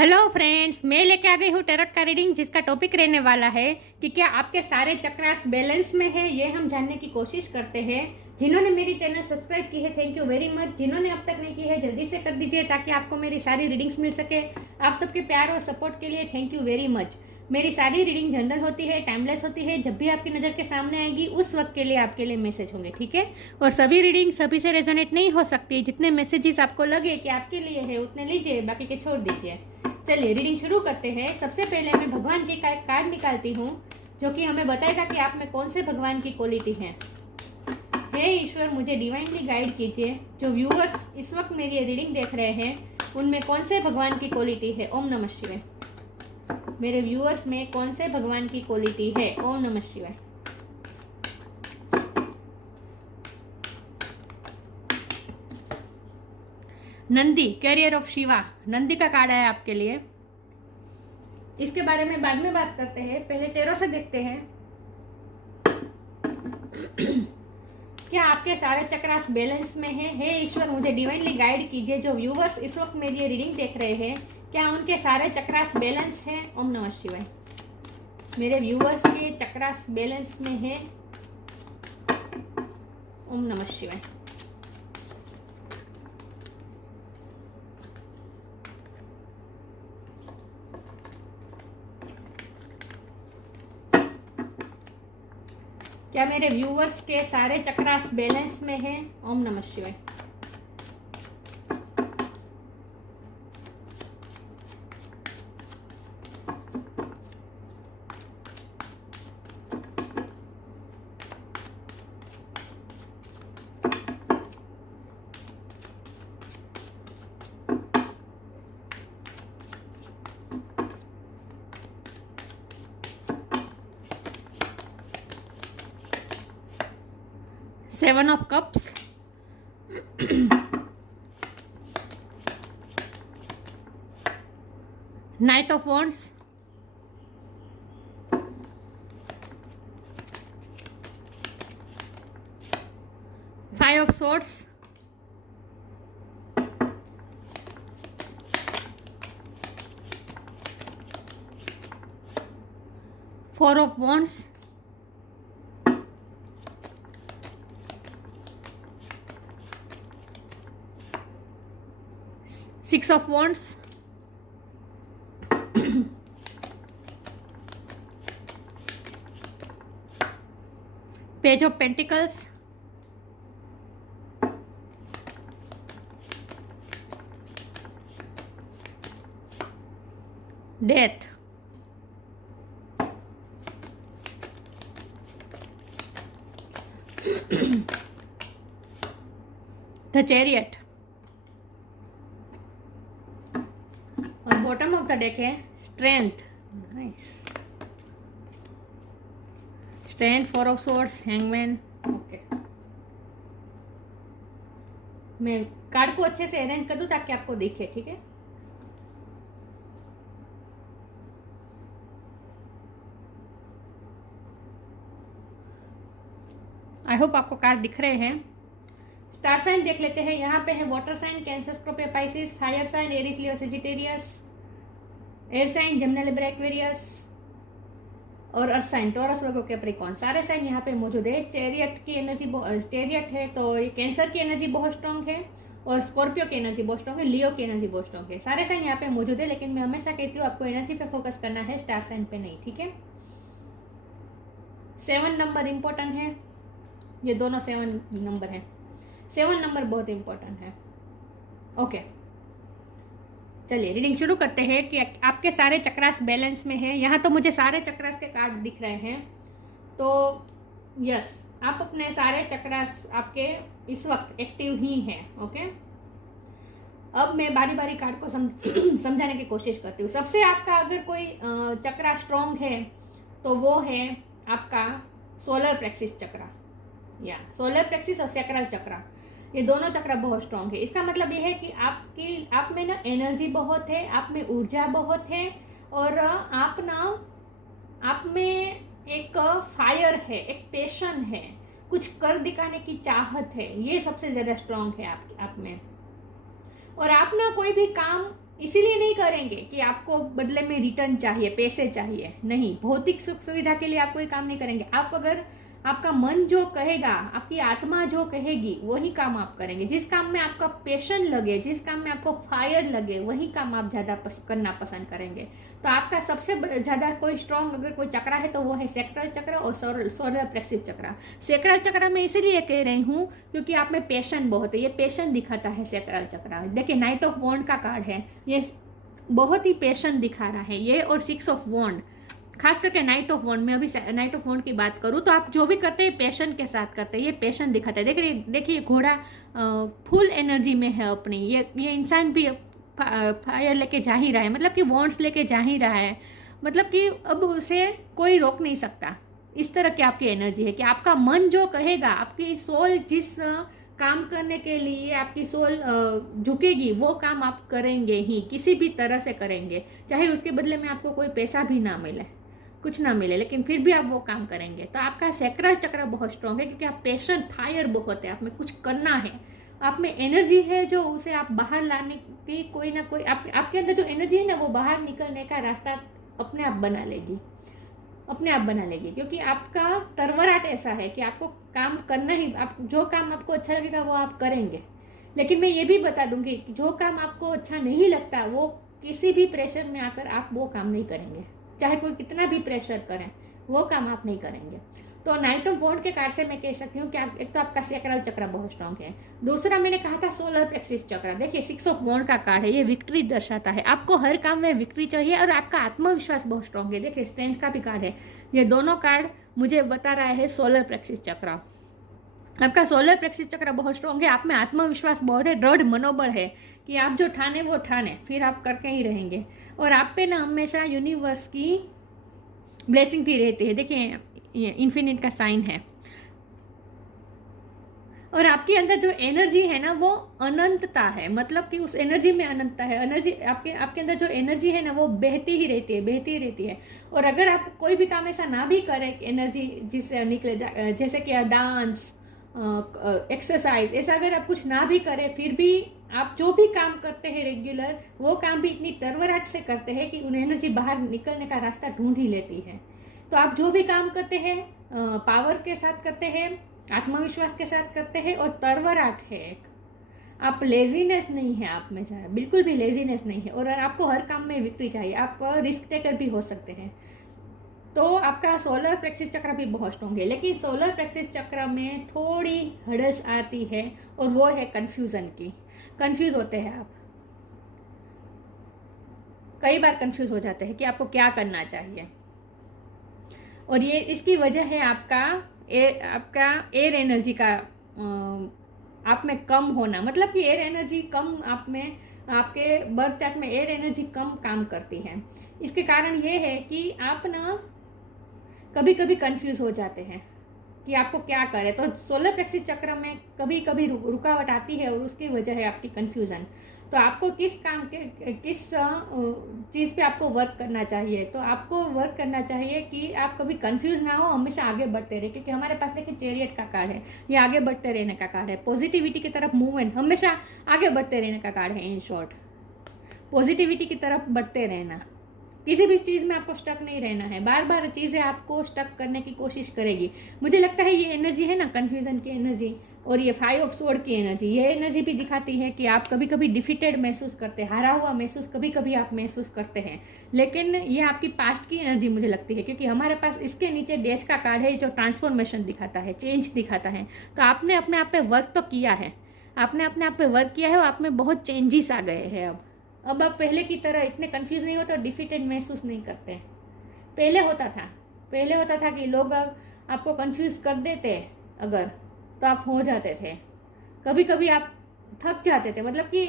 Hello friends, मैं लेके आ गई हूँ टैरोट का रीडिंग जिसका टॉपिक रहने वाला है कि क्या आपके सारे चक्रास बैलेंस में है, ये हम जानने की कोशिश करते हैं। जिन्होंने मेरी चैनल सब्सक्राइब की है थैंक यू वेरी मच। जिन्होंने अब तक नहीं की है जल्दी से कर दीजिए ताकि आपको मेरी सारी रीडिंग्स मिल सके। आप सबके प्यार और सपोर्ट के लिए थैंक यू वेरी मच। मेरी सारी रीडिंग जनरल होती है, टाइमलेस होती है। जब भी आपकी नज़र के सामने आएगी उस वक्त के लिए आपके लिए मैसेज होंगे, ठीक है। और सभी रीडिंग सभी से रेजोनेट नहीं हो सकती। जितने मैसेजेस आपको लगे कि आपके लिए है उतने लीजिए, बाकी के छोड़ दीजिए। चलिए रीडिंग शुरू करते हैं। सबसे पहले मैं भगवान जी का एक कार्ड निकालती हूँ जो कि हमें बताएगा कि आप में कौन से भगवान की क्वालिटी है। हे ईश्वर, मुझे डिवाइनली गाइड कीजिए। जो व्यूअर्स इस वक्त मेरी ये रीडिंग देख रहे हैं उनमें कौन से भगवान की क्वालिटी है। ओम नमः शिवाय। मेरे व्यूअर्स में कौन से भगवान की क्वालिटी है। ओम नमः शिवाय। नंदी, कैरियर ऑफ शिवा, नंदी का कार्ड है आपके लिए। इसके बारे में बाद में बात करते हैं, पहले टेरो से देखते हैं। क्या आपके सारे चक्रास बैलेंस में है। हे ईश्वर, मुझे डिवाइनली गाइड कीजिए। जो व्यूवर्स इस वक्त मेरी ये रीडिंग देख रहे हैं क्या उनके सारे चक्रास बैलेंस है। ओम नमः शिवाय। मेरे व्यूवर्स के चक्रास बैलेंस में है। ओम नमः शिवाय। क्या मेरे व्यूवर्स के सारे चक्रास बैलेंस में है। ओम नमः शिवाय। Seven of cups, night of wands, five of swords, four of wands, six of wands, page of pentacles, death, the chariot और बॉटम ऑफ द डेक है strength. Nice. Strength, four of swords, hangman. Okay, मैं card को अच्छे से arrange कर दूं ताकि आपको दिखे, ठीक है। आई होप आपको कार्ड दिख रहे हैं। स्टार साइन देख लेते हैं। यहाँ पे है water sign Cancer, Scorpio, Pisces, fire sign Aries, Leo, Sagittarius, air sign Gemini, Libra, Aquarius और earth sign Taurus, Virgo, Capricorn. सारे साइन यहाँ पे मौजूद है। चैरियट की एनर्जी, चैरियट है तो ये कैंसर की एनर्जी बहुत स्ट्रांग है और स्कॉर्पियो की एनर्जी बहुत स्ट्रांग है, लियो की एनर्जी बहुत स्ट्रांग है। सारे साइन यहाँ पे मौजूद है, लेकिन मैं हमेशा कहती हूँ आपको एनर्जी पे फोकस करना है, स्टार साइन पे नहीं, ठीक है। 7 नंबर इंपॉर्टेंट है। ये दोनों 7 नंबर है। 7 नंबर बहुत इंपॉर्टेंट है। ओके, चलिए रीडिंग शुरू करते हैं कि आपके सारे चक्रास बैलेंस में है। यहाँ तो मुझे सारे चक्रास के कार्ड दिख रहे हैं, तो यस, आप अपने सारे चक्रास आपके इस वक्त एक्टिव ही हैं। ओके, अब मैं बारी बारी कार्ड को समझाने की कोशिश करती हूँ। सबसे आपका अगर कोई चक्रा स्ट्रॉन्ग है तो वो है आपका सोलर प्लेक्सिस चक्रा, या सोलर प्लेक्सिस और सैक्रल चक्रा। ये दोनों चक्र बहुत स्ट्रॉन्ग है। इसका मतलब ये है कि आप में ना एनर्जी बहुत है, आप में ऊर्जा बहुत है और आप में एक फायर है, एक पैशन है, कुछ कर दिखाने की चाहत है। ये सबसे ज़्यादा स्ट्रॉन्ग है आप में। और आप ना कोई भी काम इसीलिए नहीं करेंगे कि आपको बदले में रिटर्न चाहिए, पैसे चाहिए, नहीं, भौतिक सुख सुविधा के लिए आप कोई काम नहीं करेंगे। आप अगर आपका मन जो कहेगा, आपकी आत्मा जो कहेगी, वही काम आप करेंगे। जिस काम में आपका पैशन लगे, जिस काम में आपको फायर लगे, वही काम आप ज़्यादा करना पसंद करेंगे। तो आपका सबसे ज़्यादा कोई स्ट्रॉन्ग अगर कोई चक्र है तो वो है सैक्रल चक्र और सोलर प्लेक्सिस चक्र। सैक्रल चक्र मैं इसीलिए कह रही हूँ क्योंकि आप में पैशन बहुत है, ये पैशन दिखाता है सैक्रल चक्र। देखिए नाइट ऑफ वॉन्ड का कार्ड है, ये बहुत ही पैशन दिखा रहा है ये, और 6 ऑफ वॉन्ड, खास करके नाइट ऑफ वॉन्ड में। अभी नाइट ऑफ वॉन्ड की बात करूँ तो आप जो भी करते हैं पैशन के साथ करते हैं, ये पैशन दिखाता है। देखिए घोड़ा फुल एनर्जी में है अपनी, ये इंसान भी फायर लेके जा ही रहा है, मतलब कि वॉन्ड्स लेके जा ही रहा है, मतलब कि अब उसे कोई रोक नहीं सकता। इस तरह की आपकी एनर्जी है कि आपका मन जो कहेगा, आपकी सोल जिस काम करने के लिए आपकी सोल झुकेगी, वो काम आप करेंगे ही, किसी भी तरह से करेंगे, चाहे उसके बदले में आपको कोई पैसा भी ना मिले, कुछ ना मिले, लेकिन फिर भी आप वो काम करेंगे। तो आपका सैक्रल चक्र बहुत स्ट्रॉन्ग है क्योंकि आप पैशन फायर बहुत है, आप में कुछ करना है, आप में एनर्जी है जो उसे आप बाहर लाने की कोई ना कोई आपके अंदर जो एनर्जी है ना, वो बाहर निकलने का रास्ता अपने आप बना लेगी, अपने आप बना लेगी। क्योंकि आपका तरवराट ऐसा है कि आपको काम करना ही, आप जो काम आपको अच्छा लगेगा वो आप करेंगे। लेकिन मैं ये भी बता दूंगी कि जो काम आपको अच्छा नहीं लगता, वो किसी भी प्रेशर में आकर आप वो काम नहीं करेंगे, चाहे कोई कितना भी प्रेशर करें, वो काम आप नहीं करेंगे। तो नाइट ऑफ वॉन्ड के कार्ड से मैं कह सकती हूँ कि आप, एक तो आपका सैक्रल चक्र बहुत स्ट्रांग है, दूसरा मैंने कहा था सोलर प्लेक्सिस चक्र। देखिए 6 ऑफ वॉन्ड का कार्ड है, ये विक्ट्री दर्शाता है, आपको हर काम में विक्ट्री चाहिए और आपका आत्मविश्वास बहुत स्ट्रांग है। देखिए स्ट्रेंथ का भी कार्ड है, ये दोनों कार्ड मुझे बता रहा है सोलर प्लेक्सिस चक्र। आपका सोलर प्लेक्सिस चक्र बहुत स्ट्रांग है, आप में आत्मविश्वास बहुत है, दृढ़ मनोबल है कि आप जो ठाने वो ठाने, फिर आप करके ही रहेंगे। और आप पे ना हमेशा यूनिवर्स की ब्लेसिंग भी रहती है। देखिए ये इन्फिनिट का साइन है, और आपके अंदर जो एनर्जी है ना, वो अनंतता है, मतलब कि उस एनर्जी में अनंतता है। एनर्जी आपके अंदर जो एनर्जी है ना, वो बहती ही रहती है, बहती ही रहती है। और अगर आप कोई भी काम ऐसा ना भी करें, एनर्जी जिससे निकले, जैसे कि डांस, एक्सरसाइज, ऐसा अगर आप कुछ ना भी करें, फिर भी आप जो भी काम करते हैं रेगुलर, वो काम भी इतनी तरवराट से करते हैं कि उन एनर्जी बाहर निकलने का रास्ता ढूंढ ही लेती है। तो आप जो भी काम करते हैं पावर के साथ करते हैं, आत्मविश्वास के साथ करते हैं, और तरवराट है एक, आप लेजीनेस नहीं है, आप में बिल्कुल भी लेजीनेस नहीं है, और आपको हर काम में विक्ट्री चाहिए, आप रिस्क टेकर भी हो सकते हैं। तो आपका सोलर प्लेक्सिस चक्र भी बहुत स्ट्रॉन्ग है, लेकिन सोलर प्लेक्सिस चक्र में थोड़ी हर्डल्स आती है, और वो है कंफ्यूजन की। कंफ्यूज होते हैं आप, कई बार कंफ्यूज हो जाते हैं कि आपको क्या करना चाहिए, और ये इसकी वजह है आपका एयर एनर्जी का आप में कम होना। मतलब कि एयर एनर्जी कम आप में, आपके बर्थ चार्ट में एयर एनर्जी कम काम करती है। इसके कारण ये है कि आप ना कभी कभी कंफ्यूज हो जाते हैं कि आपको क्या करें। तो सोलर प्लेक्सिस चक्र में कभी कभी रुकावट आती है, और उसकी वजह है आपकी कंफ्यूजन। तो आपको किस काम के, किस चीज़ पे आपको वर्क करना चाहिए, तो आपको वर्क करना चाहिए कि आप कभी कंफ्यूज ना हो, हमेशा आगे बढ़ते रहे। क्योंकि हमारे पास देखिए चैरियट का कार्ड है, ये आगे बढ़ते रहने का कार्ड है, पॉजिटिविटी की तरफ मूवमेंट, हमेशा आगे बढ़ते रहने का कार्ड है। इन शॉर्ट पॉजिटिविटी की तरफ बढ़ते रहना, किसी भी चीज़ में आपको स्टक नहीं रहना है। बार बार चीज़ें आपको स्टक करने की कोशिश करेगी। मुझे लगता है ये एनर्जी है ना, कन्फ्यूजन की एनर्जी, और ये 5 ऑफ स्वॉर्ड की एनर्जी, ये एनर्जी भी दिखाती है कि आप कभी कभी डिफीटेड महसूस करते हैं, हारा हुआ महसूस कभी कभी आप महसूस करते हैं। लेकिन ये आपकी पास्ट की एनर्जी मुझे लगती है, क्योंकि हमारे पास इसके नीचे डेथ का कार्ड है जो ट्रांसफॉर्मेशन दिखाता है, चेंज दिखाता है। तो आपने अपने आप पे वर्क तो किया है, आपने अपने आप पे वर्क किया है, और आप में बहुत चेंजेस आ गए हैं। अब आप पहले की तरह इतने कंफ्यूज नहीं होते और डिफीटेड महसूस नहीं करते। पहले होता था कि लोग आपको कंफ्यूज कर देते अगर, तो आप हो जाते थे, कभी कभी आप थक जाते थे। मतलब कि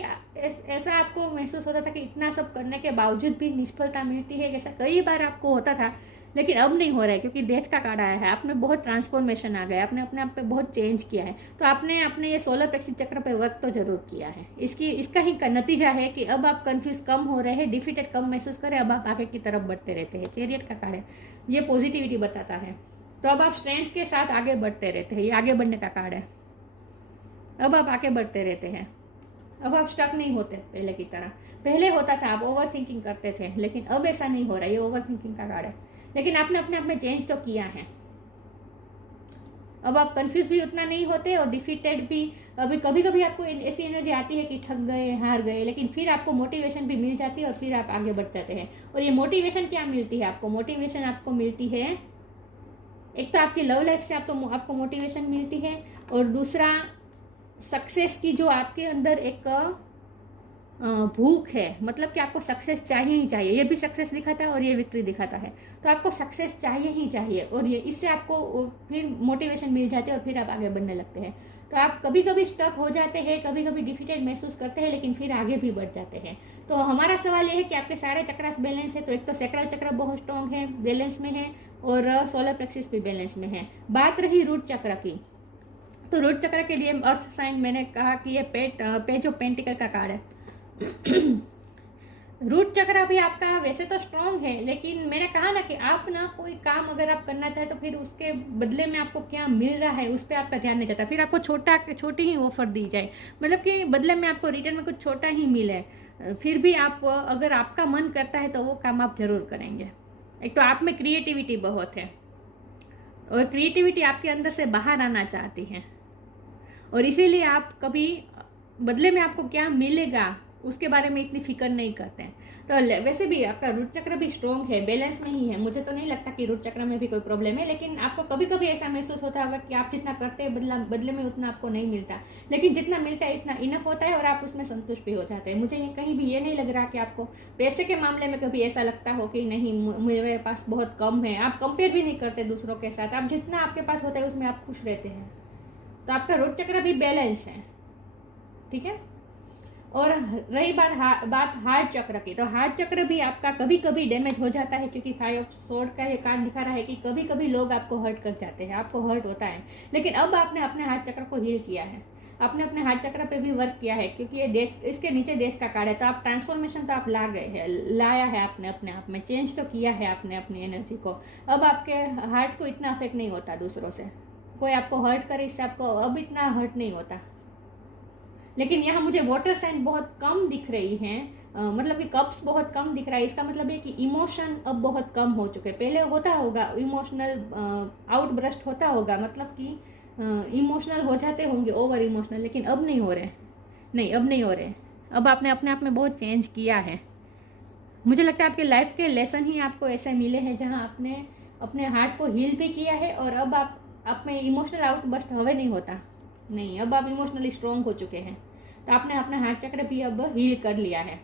ऐसा आपको महसूस होता था कि इतना सब करने के बावजूद भी निष्फलता मिलती है, ऐसा कई बार आपको होता था। लेकिन अब नहीं हो रहा है, क्योंकि डेथ का कार्ड आया है, आपने बहुत ट्रांसफॉर्मेशन आ गया, आपने अपने आप पे बहुत चेंज किया है। तो आपने अपने ये सोलर प्लेक्सिस चक्र पे वर्क तो जरूर किया है। इसका ही नतीजा है कि अब आप कंफ्यूज कम हो रहे हैं, डिफीटेड कम महसूस करें, अब आप आगे की तरफ बढ़ते रहते हैं। चैरियट का कार्ड है, ये पॉजिटिविटी बताता है। तो अब आप स्ट्रेंथ के साथ आगे बढ़ते रहते हैं, ये आगे बढ़ने का कार्ड है। अब आप आगे बढ़ते रहते हैं, अब आप स्टक नहीं होते पहले की तरह। पहले होता था, आप ओवर थिंकिंग करते थे, लेकिन अब ऐसा नहीं हो रहा। ये ओवर थिंकिंग का कार्ड है, लेकिन आपने अपने आप में चेंज तो किया है। अब आप कंफ्यूज भी उतना नहीं होते और डिफीटेड भी। अभी कभी कभी आपको ऐसी एनर्जी आती है कि थक गए, हार गए, लेकिन फिर आपको मोटिवेशन भी मिल जाती है और फिर आप आगे बढ़ जाते हैं। और ये मोटिवेशन क्या मिलती है आपको? मोटिवेशन आपको मिलती है, एक तो आपकी लव लाइफ से आपको मोटिवेशन मिलती है, और दूसरा सक्सेस की जो आपके अंदर एक भूख है, मतलब कि आपको सक्सेस चाहिए ही चाहिए। ये भी सक्सेस दिखाता है और ये विक्ट्री दिखाता है, तो आपको सक्सेस चाहिए ही चाहिए, और ये इससे आपको फिर मोटिवेशन मिल जाती है और फिर आप आगे बढ़ने लगते हैं। तो आप कभी कभी स्टक हो जाते हैं, कभी कभी डिफीटेड महसूस करते हैं, लेकिन फिर आगे भी बढ़ जाते हैं। तो हमारा सवाल ये है कि आपके सारे चक्रास बैलेंस है। तो एक तो सैक्रल चक्र बहुत स्ट्रॉन्ग है, बैलेंस में है, और सोलर प्लेक्सिस भी बैलेंस में है। बात रही रूट चक्र की, तो रूट चक्र के लिए अर्थ साइन मैंने कहा कि ये पेज ऑफ पेंटिकल का कार्ड है। रूट चक्र भी आपका वैसे तो स्ट्रॉन्ग है, लेकिन मैंने कहा ना कि आप ना कोई काम अगर आप करना चाहे तो फिर उसके बदले में आपको क्या मिल रहा है उस पर आपका ध्यान नहीं जाता। फिर आपको छोटी ही ऑफर दी जाए, मतलब कि बदले में आपको रिटर्न में कुछ छोटा ही मिले, फिर भी आप अगर आपका मन करता है तो वो काम आप जरूर करेंगे। एक तो आप में क्रिएटिविटी बहुत है, और क्रिएटिविटी आपके अंदर से बाहर आना चाहती है, और इसीलिए आप कभी बदले में आपको क्या मिलेगा उसके बारे में इतनी फिक्र नहीं करते हैं। तो वैसे भी आपका रूट चक्र भी स्ट्रॉन्ग है, बैलेंस में ही है। मुझे तो नहीं लगता कि रूट चक्र में भी कोई प्रॉब्लम है, लेकिन आपको कभी कभी ऐसा महसूस होता होगा कि आप जितना करते हैं बदले में उतना आपको नहीं मिलता, लेकिन जितना मिलता है इतना इनफ होता है और आप उसमें संतुष्ट भी हो जाते हैं। मुझे कहीं भी ये नहीं लग रहा कि आपको पैसे के मामले में कभी ऐसा लगता हो कि नहीं मेरे पास बहुत कम है। आप कंपेयर भी नहीं करते दूसरों के साथ, आप जितना आपके पास होता है उसमें आप खुश रहते हैं। तो आपका रूट चक्र भी बैलेंस है, ठीक है। और रही बात हार्ट चक्र की, तो हार्ट चक्र भी आपका कभी कभी डैमेज हो जाता है, क्योंकि 5 ऑफ स्वॉर्ड का ये कार्ड दिखा रहा है कि कभी कभी लोग आपको हर्ट कर जाते हैं, आपको हर्ट होता है। लेकिन अब आपने अपने हार्ट चक्र को हील किया है, आपने अपने हार्ट चक्र पे भी वर्क किया है, क्योंकि ये डेथ, इसके नीचे डेथ का कार्ड है। तो आप ट्रांसफॉर्मेशन तो आप लाया है आपने अपने आप में, चेंज तो किया है आपने अपनी एनर्जी को। अब आपके हार्ट को इतना अफेक्ट नहीं होता दूसरों से, कोई आपको हर्ट करे इससे आपको अब इतना हर्ट नहीं होता। लेकिन यहाँ मुझे वाटर साइन बहुत कम दिख रही हैं, मतलब कि कप्स बहुत कम दिख रहा है। इसका मतलब है कि इमोशन अब बहुत कम हो चुके। पहले होता होगा इमोशनल आउटब्रस्ट होता होगा, मतलब कि इमोशनल हो जाते होंगे, ओवर इमोशनल, लेकिन अब नहीं हो रहे। नहीं, अब नहीं हो रहे। अब आपने अपने आप में बहुत चेंज किया है। मुझे लगता है आपके लाइफ के लेसन ही आपको ऐसे मिले हैं जहाँ आपने अपने हार्ट को हील भी किया है, और अब आप में इमोशनल आउटबर्स्ट हवे नहीं होता। नहीं, अब आप इमोशनली स्ट्रॉन्ग हो चुके हैं, तो आपने अपना हार्ट चक्र भी अब हील कर लिया है।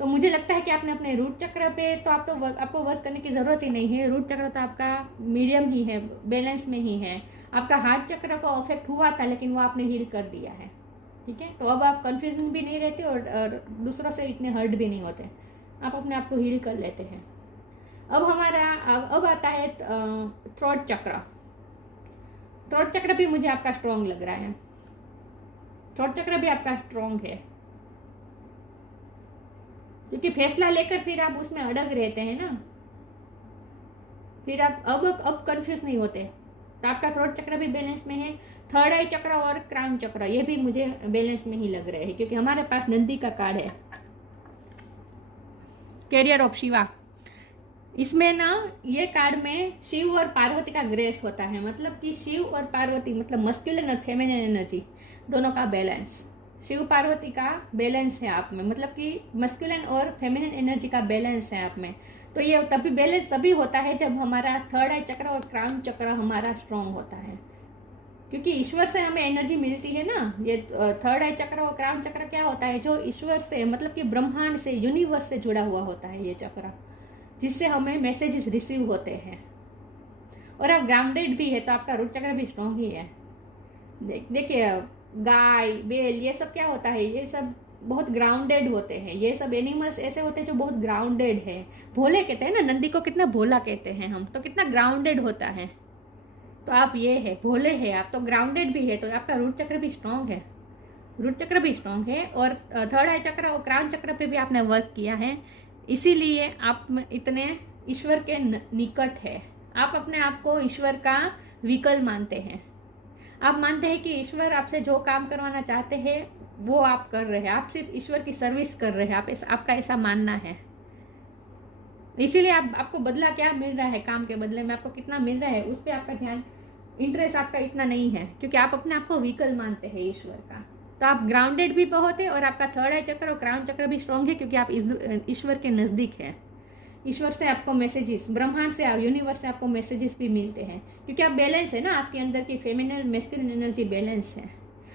तो मुझे लगता है कि आपने अपने रूट चक्र पे तो आपको वर्क करने की ज़रूरत ही नहीं है। रूट चक्र तो आपका मीडियम ही है, बैलेंस में ही है। आपका हार्ट चक्र को अफेक्ट हुआ था, लेकिन वो आपने हील कर दिया है, ठीक है। तो अब आप कन्फ्यूजन भी नहीं रहते और दूसरों से इतने हर्ट भी नहीं होते, आप अपने आप को हील कर लेते हैं। अब आता है थ्रोट चक्र। थ्रोट चक्र भी मुझे आपका स्ट्रॉन्ग लग रहा है। थ्रोट चक्र भी आपका स्ट्रॉन्ग है, क्योंकि फैसला लेकर फिर आप उसमें अड़ग रहते हैं ना, फिर आप अब कंफ्यूज नहीं होते। तो आपका थ्रोट चक्र भी बैलेंस में है। थर्ड आई चक्र और क्राउन चक्र ये भी मुझे बैलेंस में ही लग रहे हैं, क्योंकि हमारे पास नंदी का कार्ड है, कैरियर ऑफ शिवा। इसमें ना ये कार्ड में शिव और पार्वती का ग्रेस होता है, मतलब कि शिव और पार्वती, मतलब मस्कुलिन और फेमिनिन एनर्जी दोनों का बैलेंस। शिव पार्वती का बैलेंस है आप में, मतलब कि मस्कुलिन और फेमिनिन एनर्जी का बैलेंस है आप में। तो ये तभी बैलेंस तभी होता है जब हमारा थर्ड आई चक्र और क्राउन चक्र हमारा स्ट्रॉन्ग होता है, क्योंकि ईश्वर से हमें एनर्जी मिलती है ना। ये थर्ड आई चक्र और क्राउन चक्र क्या होता है, जो ईश्वर से, मतलब कि ब्रह्मांड से, यूनिवर्स से जुड़ा हुआ होता है ये चक्र, जिससे हमें मैसेजेस रिसीव होते हैं। और आप ग्राउंडेड भी है, तो आपका रूट चक्र भी स्ट्रॉन्ग ही है। देखिए गाय, बेल, ये सब क्या होता है, ये सब बहुत ग्राउंडेड होते हैं। ये सब एनिमल्स ऐसे होते हैं जो बहुत ग्राउंडेड है, भोले कहते हैं ना, नंदी को कितना भोला कहते हैं हम, तो कितना ग्राउंडेड होता है। तो आप ये है, भोले है आप, तो ग्राउंडेड भी है, तो आपका रूट चक्र भी स्ट्रॉन्ग है। रूट चक्र भी स्ट्रॉन्ग है, और थर्ड आई चक्र और क्राउन चक्र पे भी आपने वर्क किया है, इसीलिए आप इतने ईश्वर के निकट है। आप अपने आप को ईश्वर का व्हीकल मानते हैं। आप मानते हैं कि ईश्वर आपसे जो काम करवाना चाहते हैं वो आप कर रहे हैं, आप सिर्फ ईश्वर की सर्विस कर रहे हैं, आपका ऐसा मानना है। इसीलिए आपको बदला क्या मिल रहा है, काम के बदले में आपको कितना मिल रहा है उस पर आपका ध्यान, इंटरेस्ट आपका इतना नहीं है, क्योंकि आप अपने आप को व्हीकल मानते हैं ईश्वर का। तो आप ग्राउंडेड भी बहुत है और आपका थर्ड आई चक्र और क्राउन चक्र भी स्ट्रॉन्ग है, क्योंकि आप ईश्वर के नज़दीक है। ईश्वर से आपको मैसेजेस, ब्रह्मांड से, यूनिवर्स से आपको मैसेजेस भी मिलते हैं, क्योंकि आप बैलेंस है ना, आपके अंदर की फेमिनिन मैस्कुलिन एनर्जी बैलेंस है।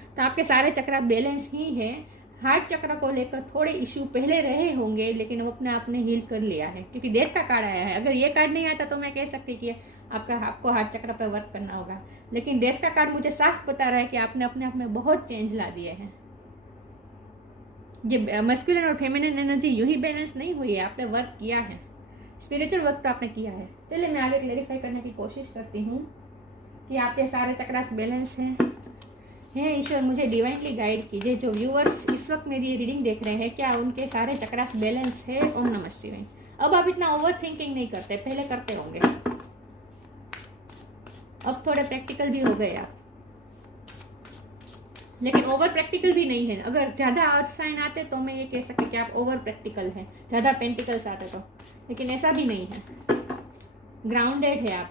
तो आपके सारे चक्र बैलेंस ही है। हार्ट चक्र को लेकर थोड़े इश्यू पहले रहे होंगे, लेकिन वो अपने आप ने हील कर लिया है, क्योंकि डेथ का कार्ड आया है। अगर ये कार्ड नहीं आता तो मैं कह सकती कि आपको हार्ट चक्र पर वर्क करना होगा, लेकिन डेथ का कार्ड मुझे साफ बता रहा है कि आपने अपने आप में बहुत चेंज ला दिए हैं। ये मैस्कुलिन और फेमिनिन एनर्जी यूं ही बैलेंस नहीं हुई है, आपने वर्क किया है, स्पिरिचुअल वर्क तो आपने किया है। चलिए मैं आगे क्लेरिफाई करने की कोशिश करती हूँ कि आपके सारे चक्रास बैलेंस हैं। ईश्वर मुझे डिवाइनली गाइड कीजिए। जो व्यूअर्स इस वक्त मेरी ये रीडिंग देख रहे हैं, क्या उनके सारे चक्रास बैलेंस है? ओम नमः शिवाय। अब आप इतना ओवर थिंकिंग नहीं करते, पहले करते होंगे, अब थोड़े प्रैक्टिकल भी हो गए आप, लेकिन ओवर प्रैक्टिकल भी नहीं है। अगर ज़्यादा अर्थ साइन आते तो मैं ये कह सकती कि आप ओवर प्रैक्टिकल हैं, ज़्यादा पेंटिकल्स आते तो, लेकिन ऐसा भी नहीं है, ग्राउंडेड है आप।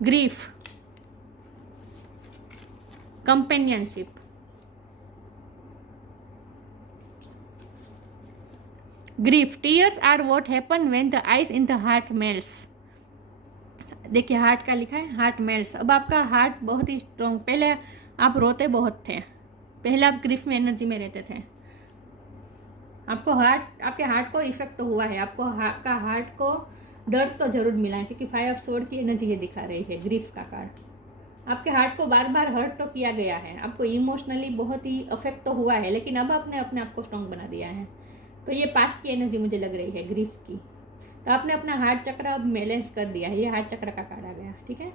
Grief, companionship, grief, tears are what happen when the eyes in the heart melts. देखिए हार्ट का लिखा है, हार्ट मेल्ट्स। अब आपका हार्ट बहुत ही स्ट्रॉन्ग, पहले आप रोते बहुत थे, पहले आप ग्रीफ में एनर्जी में रहते थे, आपके हार्ट को इफेक्ट तो हुआ है, आपका हार्ट को दर्द तो जरूर मिला है, क्योंकि 5 ऑफ सोर्ड की एनर्जी ये दिखा रही है, ग्रीफ का कार्ड। आपके हार्ट को बार बार हर्ट तो किया गया है, आपको इमोशनली बहुत ही अफेक्ट तो हुआ है, लेकिन अब आपने अपने आप को स्ट्रॉन्ग बना दिया है। तो ये पास्ट की एनर्जी मुझे लग रही है ग्रीफ की। तो आपने अपना हार्ट चक्र अब बैलेंस कर दिया है, ये हार्ट चक्र का कार्ड आ गया, ठीक है।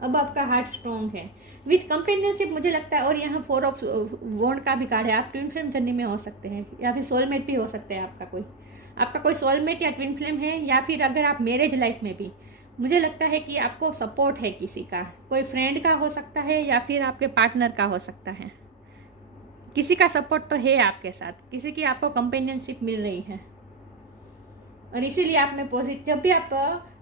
अब आपका हार्ट स्ट्रॉन्ग है विथ कंपेनियनशिप मुझे लगता है। और यहाँ 4 ऑफ वॉन्ड का भी कार्ड है, आप ट्विन फ्लेम जर्नी में हो सकते हैं, या फिर सोलमेट भी हो सकते हैं आपका कोई सोलमेट या ट्विन फ्लेम है, या फिर अगर आप मैरिज लाइफ में भी, मुझे लगता है कि आपको सपोर्ट है किसी का, कोई फ्रेंड का हो सकता है या फिर आपके पार्टनर का हो सकता है, किसी का सपोर्ट तो है आपके साथ, किसी की आपको कंपेनियनशिप मिल रही है। और इसीलिए आप में जब भी आप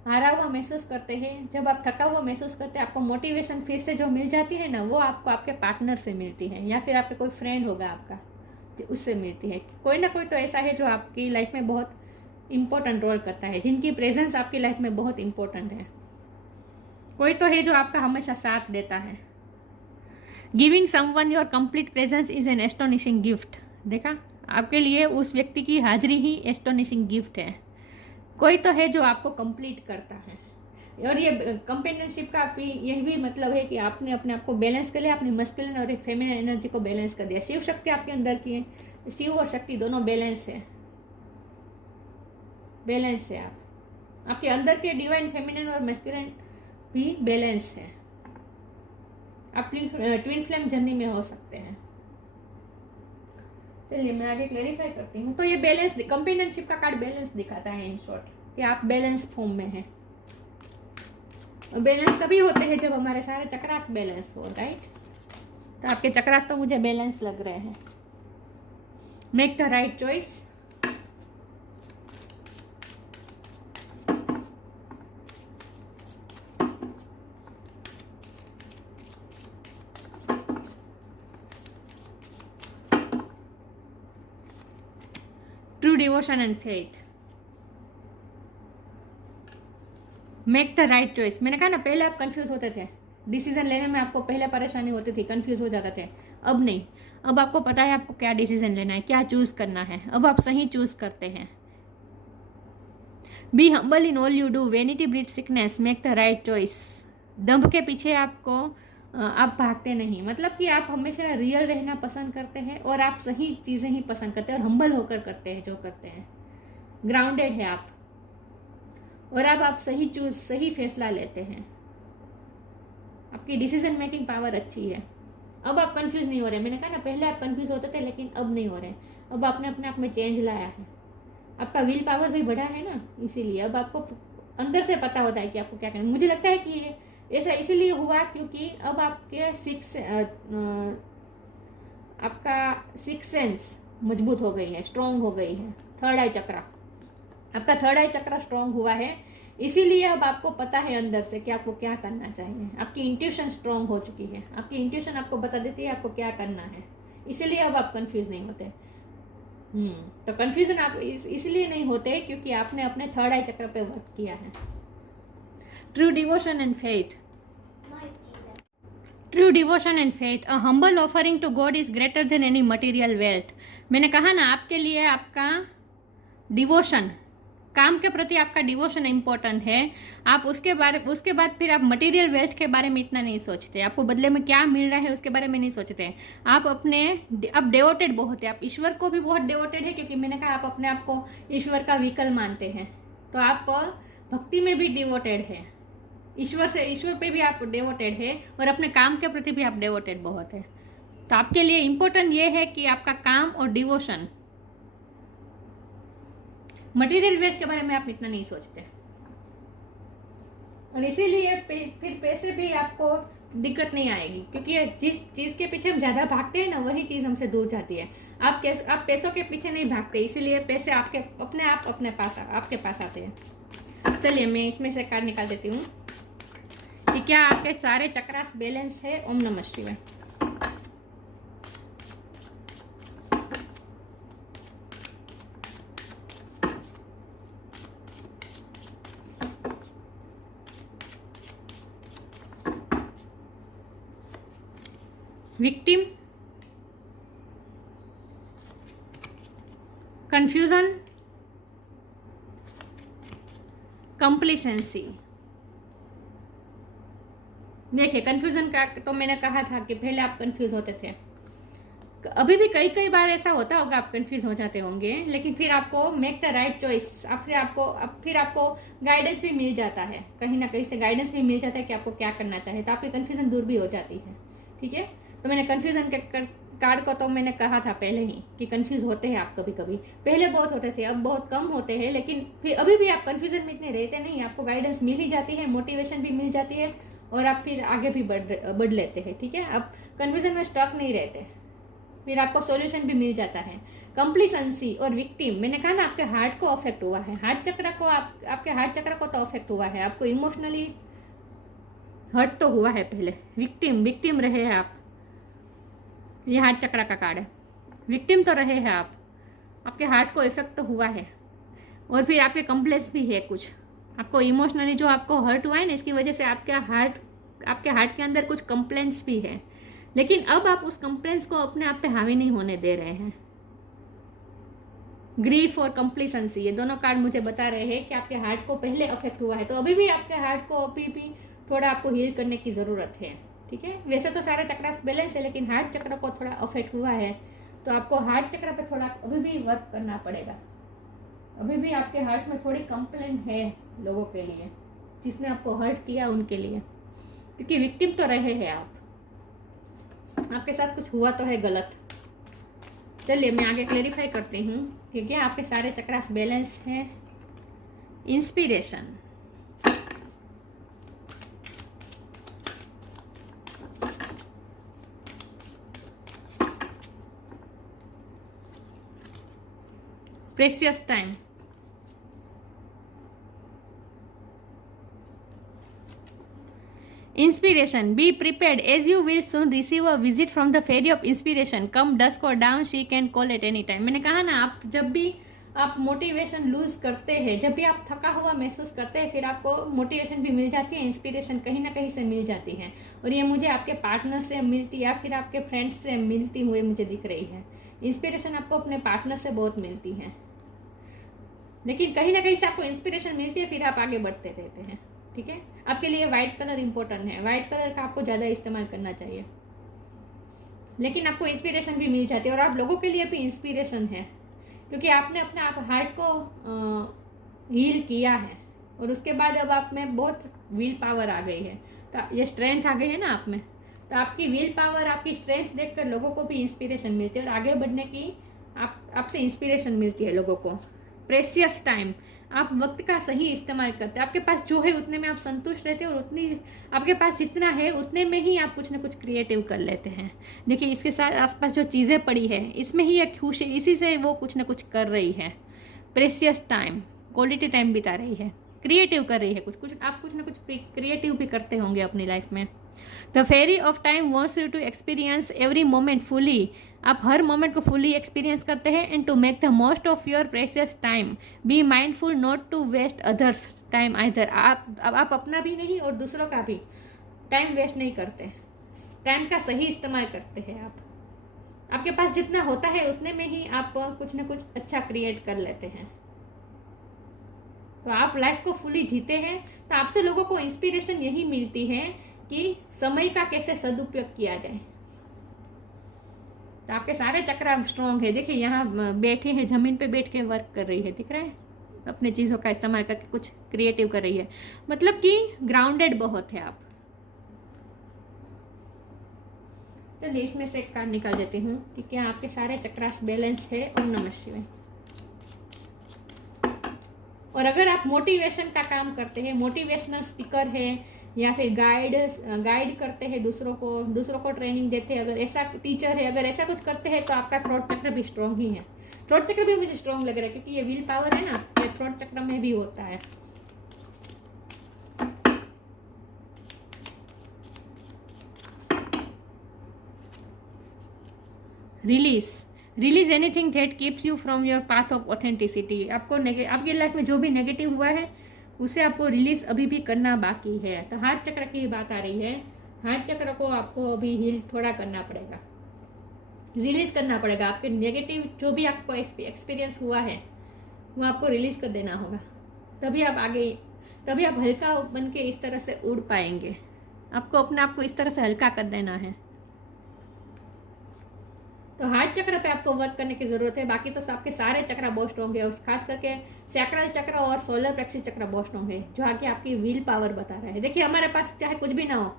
हारा हुआ महसूस करते हैं, जब आप थका हुआ महसूस करते हैं, आपको मोटिवेशन फिर से जो मिल जाती है ना, वो आपको आपके पार्टनर से मिलती है, या फिर आपके कोई फ्रेंड होगा आपका, उससे मिलती है। कोई ना कोई तो ऐसा है जो आपकी लाइफ में बहुत इंपॉर्टेंट रोल करता है, जिनकी प्रेजेंस आपकी लाइफ में बहुत इंपॉर्टेंट है। कोई तो है जो आपका हमेशा साथ देता है। Giving someone your complete presence is an astonishing gift. देखा, आपके लिए उस व्यक्ति की हाजिरी ही एस्टोनिशिंग गिफ्ट है। कोई तो है जो आपको कंप्लीट करता है। और ये कंपेनियनशिप का भी यही भी मतलब है कि आपने अपने आप को बैलेंस कर लिया, अपनी मस्कुलिन और फेमिनिन एनर्जी को बैलेंस कर दिया। शिव शक्ति आपके अंदर की है, शिव और शक्ति दोनों बैलेंस है, बैलेंस है। आपके अंदर के डिवाइन फेमिनिन और मस्कुलिन भी बैलेंस है। आप ट्विन फ्लेम जर्नी में हो सकते हैं। चलिए मैं आगे क्लेरिफाई करती हूँ। तो ये बैलेंस, कंपेनियनशिप का कार्ड बैलेंस दिखाता है इन शॉर्ट, कि आप बैलेंस फॉर्म में हैं। बैलेंस तभी होते हैं जब हमारे सारे चक्रास बैलेंस हो, राइट। तो आपके चक्रास तो मुझे बैलेंस लग रहे हैं। Make the right choice. True devotion and faith. Make the right choice. मैंने कहा ना, पहले आप कंफ्यूज होते थे, डिसीजन लेने में आपको पहले परेशानी होती थी, कंफ्यूज हो जाते थे। अब नहीं, अब आपको पता है आपको क्या डिसीजन लेना है, क्या चूज करना है। अब आप सही चूज करते हैं। Be humble in all you do, vanity breeds sickness, make the right choice. दंभ के पीछे आप भागते नहीं, मतलब कि आप हमेशा रियल रहना पसंद करते हैं और आप सही चीज़ें ही पसंद करते हैं और हम्बल होकर करते हैं जो करते हैं। ग्राउंडेड है आप, और अब आप सही फैसला लेते हैं। आपकी डिसीजन मेकिंग पावर अच्छी है। अब आप कंफ्यूज नहीं हो रहे। मैंने कहा ना, पहले आप कंफ्यूज होते थे, लेकिन अब नहीं हो रहे। अब आपने अपने आप में चेंज लाया है। आपका विल पावर भी बढ़ा है ना, इसीलिए अब आपको अंदर से पता होता है कि आपको क्या करना है। मुझे लगता है कि ऐसा इसीलिए हुआ क्योंकि अब आपके आपका सिक्स सेंस मजबूत हो गई है, स्ट्रॉन्ग हो गई है। थर्ड आई चक्रा, आपका थर्ड आई चक्रा स्ट्रॉन्ग हुआ है, इसीलिए अब आपको पता है अंदर से कि आपको क्या करना चाहिए। आपकी इंट्यूशन स्ट्रॉन्ग हो चुकी है, आपकी इंट्यूशन आपको बता देती है आपको क्या करना है, इसीलिए अब आप कंफ्यूज नहीं होते। तो कंफ्यूजन आप इसलिए नहीं होते क्योंकि आपने अपने थर्ड आई चक्र पे वर्क किया है। True devotion and faith, true devotion and faith, a humble offering to God is greater than any material wealth. मैंने कहा ना, आपके लिए आपका डिवोशन, काम के प्रति आपका डिवोशन इम्पोर्टेंट है। आप उसके बाद फिर आप मटेरियल वेल्थ के बारे में इतना नहीं सोचते, आपको बदले में क्या मिल रहा है उसके बारे में नहीं सोचते। आप डिवोटेड बहुत है, आप ईश्वर को भी बहुत डिवोटेड है, क्योंकि मैंने कहा आप अपने आप को ईश्वर का व्हीकल मानते हैं, तो आप भक्ति में भी डिवोटेड है, ईश्वर पे भी आप डिवोटेड है, और अपने काम के प्रति भी आप डिवोटेड बहुत है। तो आपके लिए इम्पोर्टेंट ये है कि आपका काम और डिवोशन, मटेरियल वेल्थ के बारे में आप इतना नहीं सोचते, और इसीलिए फिर पैसे भी आपको दिक्कत नहीं आएगी, क्योंकि जिस चीज़ के पीछे हम ज़्यादा भागते हैं ना, वही चीज़ हमसे दूर जाती है। आप पैसों के पीछे नहीं भागते, इसीलिए पैसे आपके पास आते हैं। चलिए मैं इसमें से कार्ड निकाल देती हूँ कि क्या आपके सारे चक्रास बैलेंस है। ओम नमः शिवाय। Victim, confusion, complacency. देखिए, कंफ्यूजन का तो मैंने कहा था कि पहले आप कंफ्यूज होते थे, अभी भी कई बार ऐसा होता होगा आप कंफ्यूज हो जाते होंगे, लेकिन फिर आपको मेक द राइट चॉइस, फिर आपको गाइडेंस भी मिल जाता है, कहीं ना कहीं से गाइडेंस भी मिल जाता है कि आपको क्या करना चाहिए, तो आपकी कंफ्यूजन दूर भी हो जाती है। ठीक है, तो मैंने कंफ्यूजन के कार्ड को तो मैंने कहा था पहले ही कि कंफ्यूज होते हैं आप कभी कभी, पहले बहुत होते थे, अब बहुत कम होते हैं, लेकिन फिर अभी भी आप कंफ्यूजन में इतने रहते नहीं, आपको गाइडेंस मिल ही जाती है, मोटिवेशन भी मिल जाती है, और आप फिर आगे भी बढ़ लेते हैं। ठीक है, आप कन्फ्यूजन में स्टक नहीं रहते, फिर आपको सॉल्यूशन भी मिल जाता है। कंप्लीसेंसी और विक्टिम, मैंने कहा ना आपके हार्ट को अफेक्ट हुआ है, हार्ट चक्र को आपके हार्ट चक्र को तो अफेक्ट हुआ है, आपको इमोशनली हर्ट तो हुआ है पहले। विक्टिम रहे हैं आप, ये हार्ट चक्र का कार्ड है, विक्टिम तो रहे हैं आप, आपके हार्ट को इफेक्ट तो हुआ है, और फिर आपके कम्प्लेक्स भी है कुछ, आपको इमोशनली जो आपको हर्ट हुआ है ना, इसकी वजह से आपके हार्ट के अंदर कुछ कंप्लेंट्स भी है, लेकिन अब आप उस कंप्लेंट्स को अपने आप पे हावी नहीं होने दे रहे हैं। ग्रीफ और कंप्लीसेंसी, ये दोनों कार्ड मुझे बता रहे हैं कि आपके हार्ट को पहले अफेक्ट हुआ है, तो अभी भी आपके हार्ट को अभी भी थोड़ा आपको हील करने की ज़रूरत है। ठीक है, वैसे तो सारे चक्रास बैलेंस है, लेकिन हार्ट चक्र को थोड़ा अफेक्ट हुआ है, तो आपको हार्ट चक्र पे थोड़ा अभी भी वर्क करना पड़ेगा। अभी भी आपके हार्ट में थोड़ी कंप्लेन है लोगों के लिए, जिसने आपको हर्ट किया उनके लिए, क्योंकि विक्टिम तो रहे हैं आप, आपके साथ कुछ हुआ तो है गलत। चलिए मैं आगे क्लेरिफाई करती हूँ कि क्या आपके सारे चक्रास बैलेंस हैं। Inspiration, precious time, inspiration, be prepared as you will soon receive a visit from the Pheri of inspiration, come dusk और dawn she can call at any time. मैंने कहा ना, आप जब भी आप मोटिवेशन लूज करते हैं, जब भी आप थका हुआ महसूस करते हैं, फिर आपको मोटिवेशन भी मिल जाती है, इंस्पिरेशन कहीं ना कहीं से मिल जाती है, और ये मुझे आपके पार्टनर से मिलती या फिर आपके फ्रेंड्स से मिलती हुई मुझे दिख रही है। इंस्पिरेशन आपको अपने पार्टनर से बहुत मिलती है, लेकिन कहीं ना कहीं से आपको इंस्पिरेशन मिलती है, फिर आप आगे बढ़ते रहते हैं। ठीक है, आपके लिए वाइट कलर इंपॉर्टेंट है, वाइट कलर का आपको ज़्यादा इस्तेमाल करना चाहिए, लेकिन आपको इंस्पिरेशन भी मिल जाती है, और आप लोगों के लिए भी इंस्पिरेशन है, क्योंकि आपने अपने आप हार्ट को हील किया है, और उसके बाद अब आप में बहुत विल पावर आ गई है, तो ये स्ट्रेंथ आ गई है ना आप में, तो आपकी विल पावर, आपकी स्ट्रेंथ देखकर लोगों को भी इंस्पिरेशन मिलती है, और आगे बढ़ने की आपसे इंस्पिरेशन मिलती है लोगों को। प्रेशियस टाइम, आप वक्त का सही इस्तेमाल करते हैं। आपके पास जो है उतने में आप संतुष्ट रहते हैं और उतनी आपके पास जितना है उतने में ही आप कुछ ना कुछ क्रिएटिव कर लेते हैं। देखिए इसके साथ आसपास जो चीज़ें पड़ी है इसमें ही एक खुश है, इसी से वो कुछ ना कुछ कर रही है। प्रेशियस टाइम, क्वालिटी टाइम बिता रही है, क्रिएटिव कर रही है, कुछ आप कुछ ना कुछ क्रिएटिव भी करते होंगे अपनी लाइफ में। The Pheri of time wants you to experience every moment fully, आप हर मोमेंट को फुली एक्सपीरियंस करते हैं। And to make the most of your precious time, be mindful not to waste others time either, आप अपना भी नहीं और दूसरों का भी टाइम वेस्ट नहीं करते, टाइम का सही इस्तेमाल करते हैं। आपके पास जितना होता है उतने में ही आप कुछ ना कुछ अच्छा क्रिएट कर लेते हैं। तो आप लाइफ को फुली जीते हैं। तो आपसे लोगों को इंस्पिरेशन यही मिलती है कि समय का कैसे सदुपयोग किया जाए। तो आपके सारे चक्र स्ट्रॉन्ग है। देखिए यहाँ बैठे हैं, जमीन पे बैठ के वर्क कर रही है, दिख रहा है, अपने चीज़ों का इस्तेमाल करके कुछ क्रिएटिव कर रही है, मतलब कि ग्राउंडेड बहुत है आप। चलिए इसमें से एक कार्ड निकाल देती हूँ कि क्या आपके सारे चक्रास बैलेंस है। ओम नमः शिवाय। और अगर आप मोटिवेशन का काम करते हैं, मोटिवेशनल स्पीकर है या फिर गाइड करते हैं दूसरों को ट्रेनिंग देते हैं, अगर ऐसा टीचर है, अगर ऐसा कुछ करते हैं तो आपका थ्रोट चक्र भी स्ट्रॉन्ग ही है। थ्रोट चक्र भी मुझे स्ट्रॉन्ग लग रहा है क्योंकि ये विल पावर है ना, ये थ्रोट चक्र में भी होता है। Release anything that keeps you from your path of authenticity. आपकी लाइफ में जो भी नेगेटिव हुआ है उसे आपको रिलीज अभी भी करना बाकी है। तो हार्ट चक्र की बात आ रही है, हार्ट चक्र को आपको अभी हील थोड़ा करना पड़ेगा, रिलीज करना पड़ेगा। आपके नेगेटिव जो भी आपको एक्सपीरियंस हुआ है वो आपको रिलीज कर देना होगा, तभी आप हल्का बन के इस तरह से उड़ पाएंगे। आपको अपने आप को इस तरह से हल्का कर देना है। तो हार्ट चक्र पे आपको वर्क करने की जरूरत है। बाकी तो आपके सारे चक्र बहुत स्ट्रॉन्ग है, खास करके सैक्रल चक्र और सोलर प्लेक्सिस चक्र बहुत स्ट्रॉन्ग है, जो आगे आपकी विल पावर बता रहा है। देखिए हमारे पास चाहे कुछ भी ना हो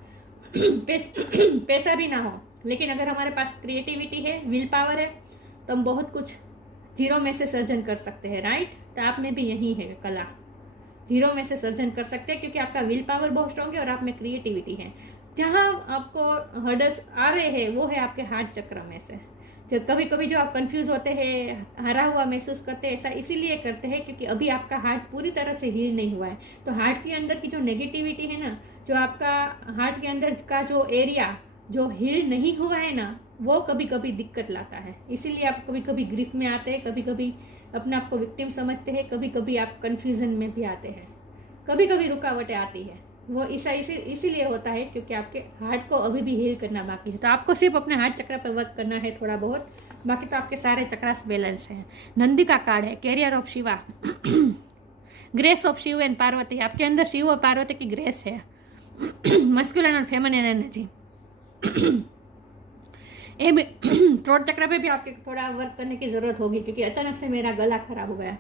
पैसा भी ना हो, लेकिन अगर हमारे पास क्रिएटिविटी है, विल पावर है, तो हम बहुत कुछ जीरो में से सर्जन कर सकते हैं। राइट, तो आप में भी यही है कला, जीरो में से सर्जन कर सकते हैं क्योंकि आपका विल पावर बहुत स्ट्रॉन्ग है और आप में क्रिएटिविटी है। जहाँ आपको हर्डल्स आ रहे हैं वो है आपके हार्ट चक्र में से। जब कभी कभी जो आप कंफ्यूज होते हैं, हरा हुआ महसूस करते हैं, ऐसा इसीलिए करते हैं क्योंकि अभी आपका हार्ट पूरी तरह से हील नहीं हुआ है। तो हार्ट के अंदर की जो नेगेटिविटी है ना, जो आपका हार्ट के अंदर का जो एरिया जो हील नहीं हुआ है ना, वो कभी कभी दिक्कत लाता है। इसीलिए आप कभी कभी ग्रीफ में आते हैं, कभी कभी अपने आप को विक्टिम समझते हैं, कभी कभी आप कन्फ्यूजन में भी आते हैं, कभी कभी रुकावटें आती है। वो इसीलिए होता है क्योंकि आपके हार्ट को अभी भी हील करना बाकी है। तो आपको सिर्फ अपने हार्ट चक्र पर वर्क करना है थोड़ा बहुत, बाकी तो आपके सारे चक्रास बैलेंस हैं। नंदी का कार्ड है, carrier of Shiva, grace of Shiv and Parvati. आपके अंदर शिव और पार्वती की ग्रेस है, मस्कुलिन और फेमिनिन एनर्जी। ये भी थ्रोट चक्र पे भी आपके थोड़ा वर्क करने की ज़रूरत होगी क्योंकि अचानक से मेरा गला खराब हो गया,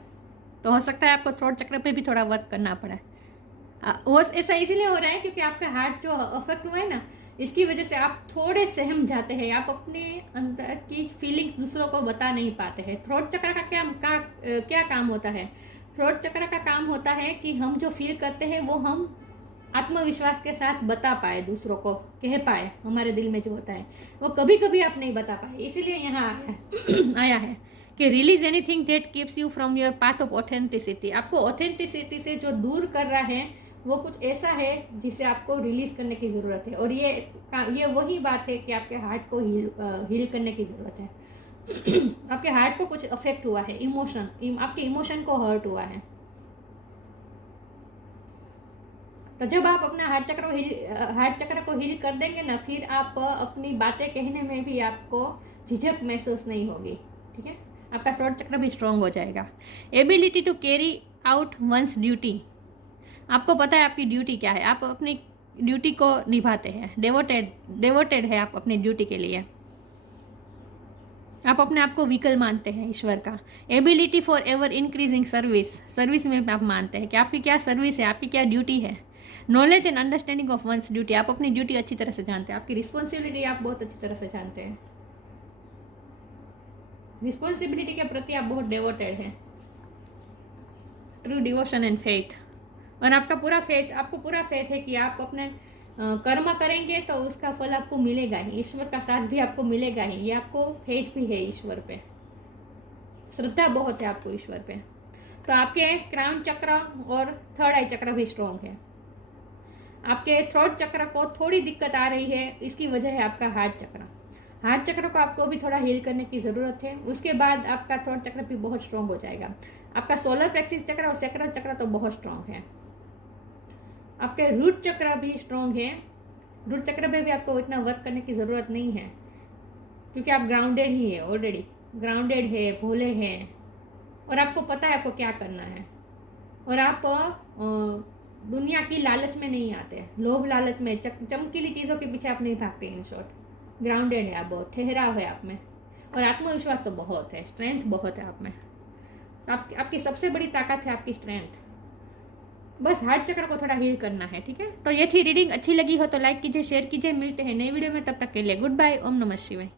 तो हो सकता है आपको थ्रोट चक्र पे भी थोड़ा वर्क करना पड़े। वो ऐसा इसीलिए हो रहा है क्योंकि आपका हार्ट जो अफेक्ट हुआ है ना, इसकी वजह से आप थोड़े सहम जाते हैं, आप अपने अंदर की फीलिंग्स दूसरों को बता नहीं पाते हैं। थ्रोट चक्र का क्या काम होता है? थ्रोट चक्र का काम होता है कि हम जो फील करते हैं वो हम आत्मविश्वास के साथ बता पाए, दूसरों को कह पाए। हमारे दिल में जो होता है वो कभी कभी आप नहीं बता पाए, इसीलिए यहाँ आया है कि release anything that keeps you from your path of authenticity. आपको ऑथेंटिसिटी से जो दूर कर रहा है वो कुछ ऐसा है जिसे आपको रिलीज करने की ज़रूरत है। और ये वही बात है कि आपके हार्ट को हील करने की ज़रूरत है। आपके हार्ट को कुछ अफेक्ट हुआ है, आपके इमोशन को हर्ट हुआ है। तो जब आप अपना हार्ट चक्र को हील कर देंगे ना, फिर आप अपनी बातें कहने में भी आपको झिझक महसूस नहीं होगी। ठीक है, आपका थ्रोट चक्र भी स्ट्रॉन्ग हो जाएगा। Ability to carry out one's duty. आपको पता है आपकी ड्यूटी क्या है, आप अपनी ड्यूटी को निभाते हैं, डेवोटेड है आप अपनी ड्यूटी के लिए। आप अपने आप को व्हीकल मानते हैं ईश्वर का। Ability for ever increasing service में आप मानते हैं कि आपकी क्या सर्विस है, आपकी क्या ड्यूटी है। Knowledge and understanding of once duty, आप अपनी ड्यूटी अच्छी तरह से जानते हैं, आपकी रिस्पॉन्सिबिलिटी आप बहुत अच्छी तरह से जानते हैं। रिस्पॉन्सिबिलिटी के प्रति आप बहुत डेवोटेड हैं। True devotion and faith. और आपका पूरा फेथ, आपको पूरा फेथ है कि आप अपने कर्म करेंगे तो उसका फल आपको मिलेगा ही, ईश्वर का साथ भी आपको मिलेगा ही। ये आपको फेथ भी है ईश्वर पे, श्रद्धा बहुत है आपको ईश्वर पे। तो आपके क्राउन चक्र और थर्ड आई चक्र भी स्ट्रॉन्ग है। आपके थ्रोट चक्र को थोड़ी दिक्कत आ रही है, इसकी वजह है आपका हार्ट चक्र। हार्ट चक्र को आपको भी थोड़ा हील करने की ज़रूरत है। उसके बाद आपका थ्रोट चक्र भी बहुत स्ट्रॉन्ग हो जाएगा। आपका सोलर प्लेक्सिस चक्र और सैक्रल चक्र तो बहुत स्ट्रॉन्ग है। आपके रूट चक्र भी स्ट्रॉन्ग है। रूट चक्र में भी आपको इतना वर्क करने की ज़रूरत नहीं है, क्योंकि आप ग्राउंडेड ही है, ऑलरेडी ग्राउंडेड है, भोले हैं, और आपको पता है आपको क्या करना है। और आप दुनिया की लालच में नहीं आते, लोभ लालच में, चमकीली चीज़ों के पीछे आप नहीं भागते। इन शॉर्ट ग्राउंडेड है आप, बहुत ठहराव है आप में, और आत्मविश्वास तो बहुत है, स्ट्रेंथ बहुत है आप में। आपकी सबसे बड़ी ताकत है आपकी स्ट्रेंथ। बस हार्ट चक्र को थोड़ा हील करना है, ठीक है। तो ये थी रीडिंग। अच्छी लगी हो तो लाइक कीजिए, शेयर कीजिए। मिलते हैं नई वीडियो में, तब तक के लिए गुड बाय। ओम नमः शिवाय।